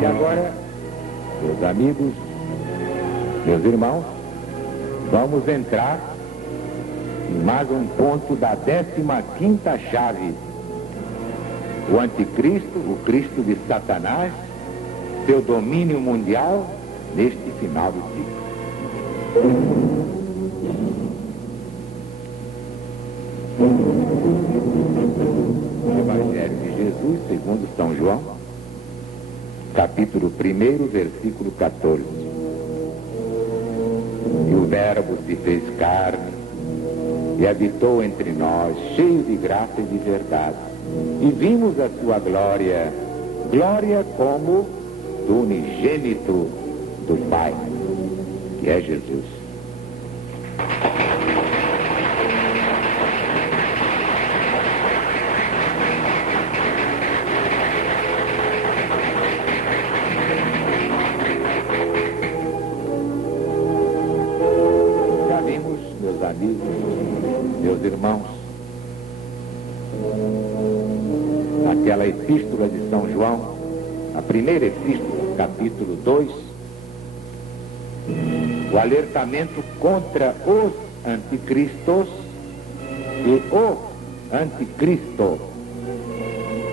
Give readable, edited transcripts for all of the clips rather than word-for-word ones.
E agora, meus amigos, meus irmãos, vamos entrar em mais um ponto da 15ª chave. O anticristo, o Cristo de Satanás, seu domínio mundial neste final do ciclo. O Evangelho de Jesus, segundo São João, capítulo 1, versículo 14. E o Verbo se fez carne e habitou entre nós, cheio de graça e de verdade. E vimos a sua glória, glória como do unigênito do Pai, que é Jesus. Já vimos, meus amigos, meus irmãos, aquela epístola de São João, a primeira epístola, capítulo 2, o alertamento contra os anticristos e o anticristo.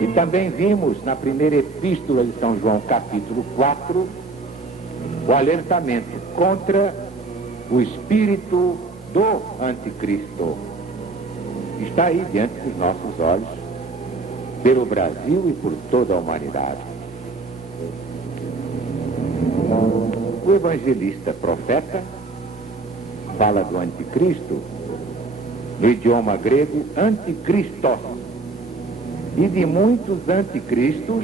E também vimos na primeira epístola de São João, capítulo 4, o alertamento contra o espírito do anticristo. Está aí diante dos nossos olhos, pelo Brasil e por toda a humanidade. O evangelista profeta fala do anticristo no idioma grego anticristos e de muitos anticristos,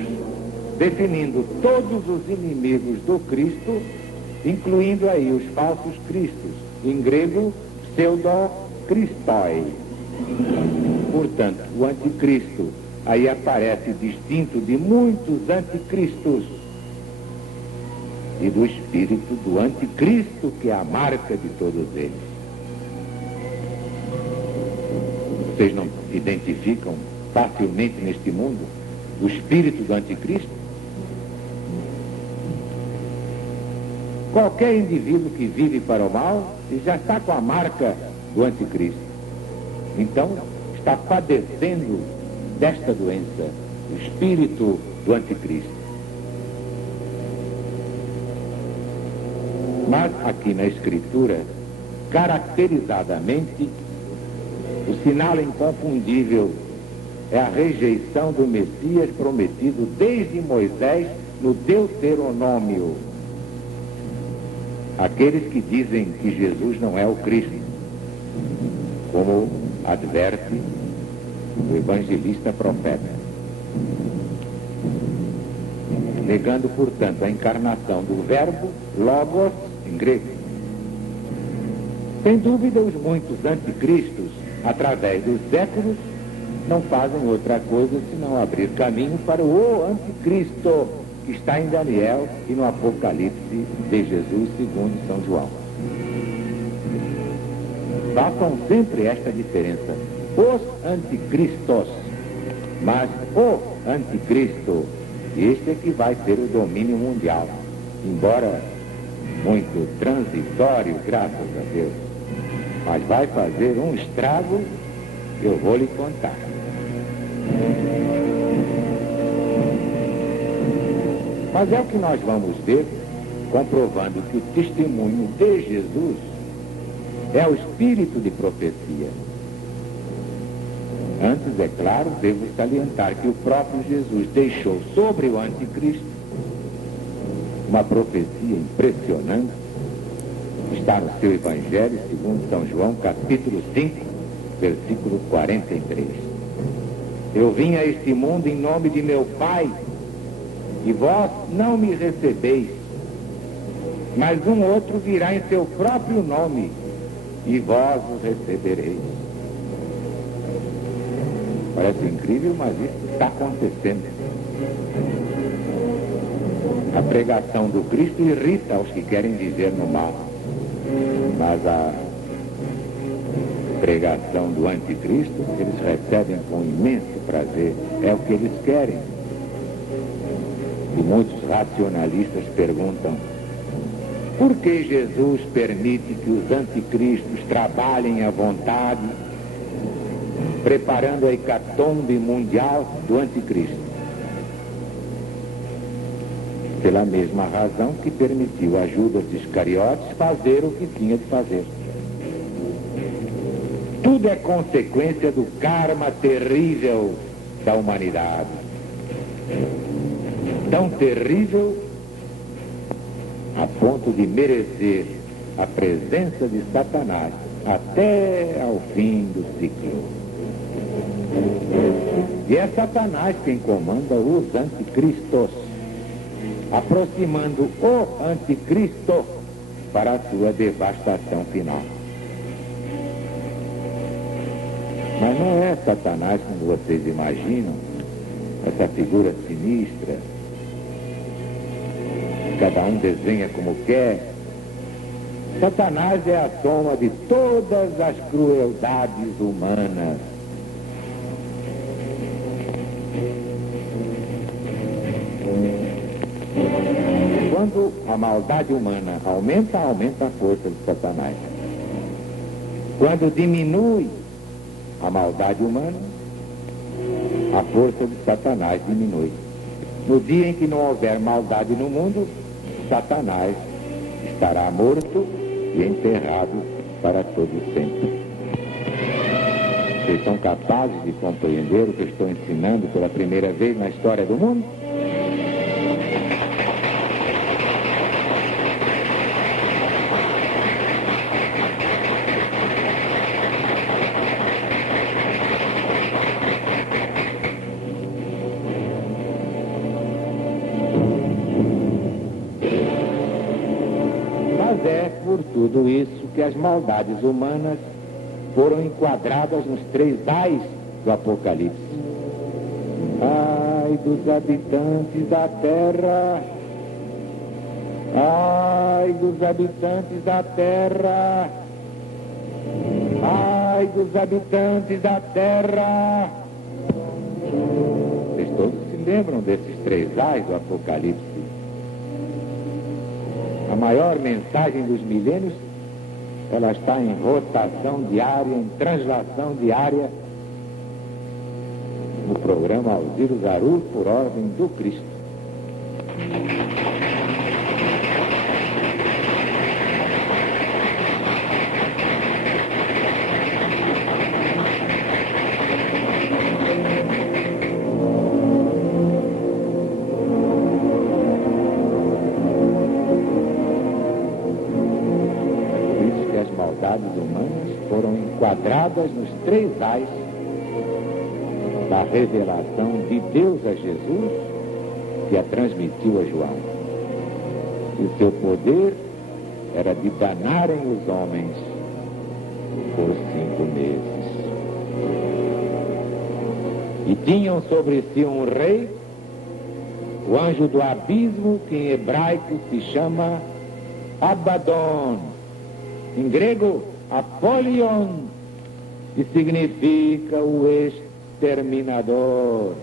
definindo todos os inimigos do Cristo, incluindo aí os falsos cristos, em grego pseudo-cristoi. Portanto, o anticristo aí aparece distinto de muitos anticristos e do espírito do anticristo, que é a marca de todos eles. Vocês não identificam facilmente neste mundo o espírito do anticristo? Qualquer indivíduo que vive para o mal já está com a marca do anticristo. Então, está padecendo desta doença, o espírito do anticristo. Mas aqui na Escritura, caracterizadamente, o sinal inconfundível é a rejeição do Messias prometido desde Moisés no Deuteronômio. Aqueles que dizem que Jesus não é o Cristo, como adverte o evangelista profeta, negando, portanto, a encarnação do verbo logos em grego. Sem dúvida, os muitos anticristos, através dos séculos, não fazem outra coisa senão abrir caminho para o anticristo que está em Daniel e no Apocalipse de Jesus segundo São João. Façam sempre esta diferença: os anticristos, mas o anticristo, este é que vai ter o domínio mundial, embora muito transitório, graças a Deus, mas vai fazer um estrago que eu vou lhe contar. Mas é o que nós vamos ver, comprovando que o testemunho de Jesus é o espírito de profecia. Antes, é claro, devo salientar que o próprio Jesus deixou sobre o anticristo uma profecia impressionante, que está no seu Evangelho, segundo São João, capítulo 5, versículo 43. Eu vim a este mundo em nome de meu Pai, e vós não me recebeis. mas um outro virá em seu próprio nome, e vós o recebereis. Parece incrível, mas isso está acontecendo. A pregação do Cristo irrita os que querem viver no mal, mas a pregação do anticristo eles recebem com imenso prazer. É o que eles querem. E muitos racionalistas perguntam: por que Jesus permite que os anticristos trabalhem à vontade, preparando a hecatombe mundial do anticristo? Pela mesma razão que permitiu a Judas Iscariotes fazer o que tinha de fazer. Tudo é consequência do karma terrível da humanidade. Tão terrível a ponto de merecer a presença de Satanás até ao fim do ciclo. E é Satanás quem comanda os anticristos, aproximando o anticristo para a sua devastação final. Mas não é Satanás como vocês imaginam, essa figura sinistra. Cada um desenha como quer. Satanás é a soma de todas as crueldades humanas. Quando a maldade humana aumenta, aumenta a força de Satanás. Quando diminui a maldade humana, a força de Satanás diminui. No dia em que não houver maldade no mundo, Satanás estará morto e enterrado para todo sempre. Vocês são capazes de compreender o que eu estou ensinando pela primeira vez na história do mundo? Por tudo isso que as maldades humanas foram enquadradas nos 3 ais do Apocalipse. Ai dos habitantes da terra, ai dos habitantes da terra, ai dos habitantes da terra. Vocês todos se lembram desses 3 ais do Apocalipse? A maior mensagem dos milênios, ela está em rotação diária, em translação diária, no programa Alziro Zaru, por ordem do Cristo. Humanas foram enquadradas nos 3 ais da revelação de Deus a Jesus, que a transmitiu a João. E o seu poder era de danarem os homens por 5 meses. E tinham sobre si um rei, o anjo do abismo, que em hebraico se chama Abaddon, em grego Apolion, que significa o exterminador.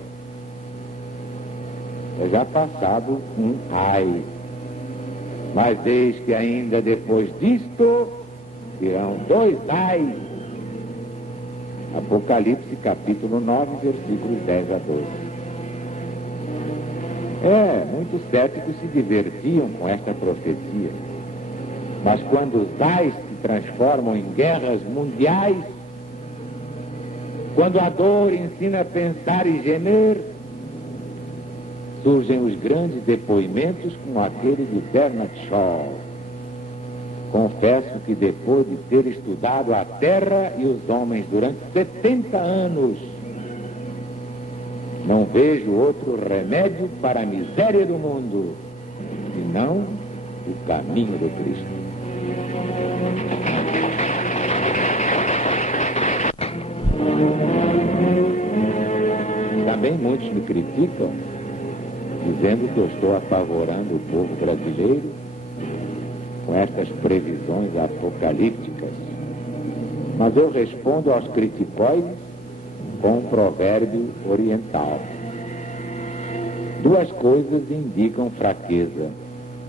É já passado um ai, mas eis que ainda depois disto virão 2 ais. Apocalipse capítulo 9, versículos 10 a 12. Muitos céticos se divertiam com esta profecia. Mas quando os ais se transformam em guerras mundiais, quando a dor ensina a pensar e gemer, surgem os grandes depoimentos como aquele de Bernard Shaw. Confesso que depois de ter estudado a terra e os homens durante 70 anos, não vejo outro remédio para a miséria do mundo, senão o caminho do Cristo. Também muitos me criticam, dizendo que eu estou apavorando o povo brasileiro com estas previsões apocalípticas. Mas eu respondo aos criticóides com um provérbio oriental. Duas coisas indicam fraqueza: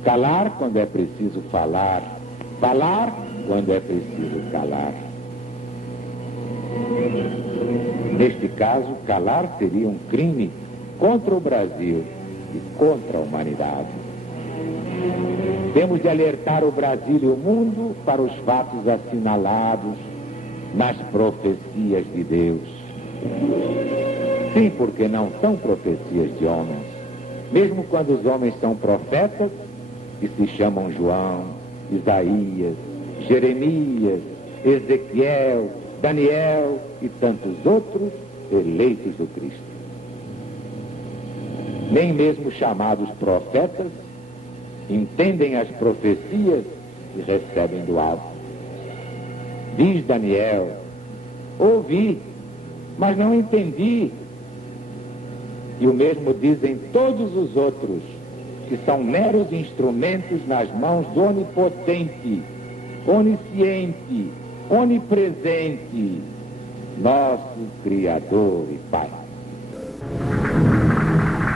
calar quando é preciso falar, falar quando é preciso calar. Neste caso, calar seria um crime contra o Brasil e contra a humanidade. Temos de alertar o Brasil e o mundo para os fatos assinalados nas profecias de Deus. Sim, porque não são profecias de homens. Mesmo quando os homens são profetas, que se chamam João, Isaías, Jeremias, Ezequiel, Daniel e tantos outros eleitos do Cristo. Nem mesmo chamados profetas entendem as profecias e recebem do alto. Diz Daniel: ouvi, mas não entendi. E o mesmo dizem todos os outros, que são meros instrumentos nas mãos do onipotente, onisciente, onipresente, nosso Criador e Pai.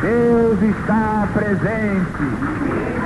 Deus está presente.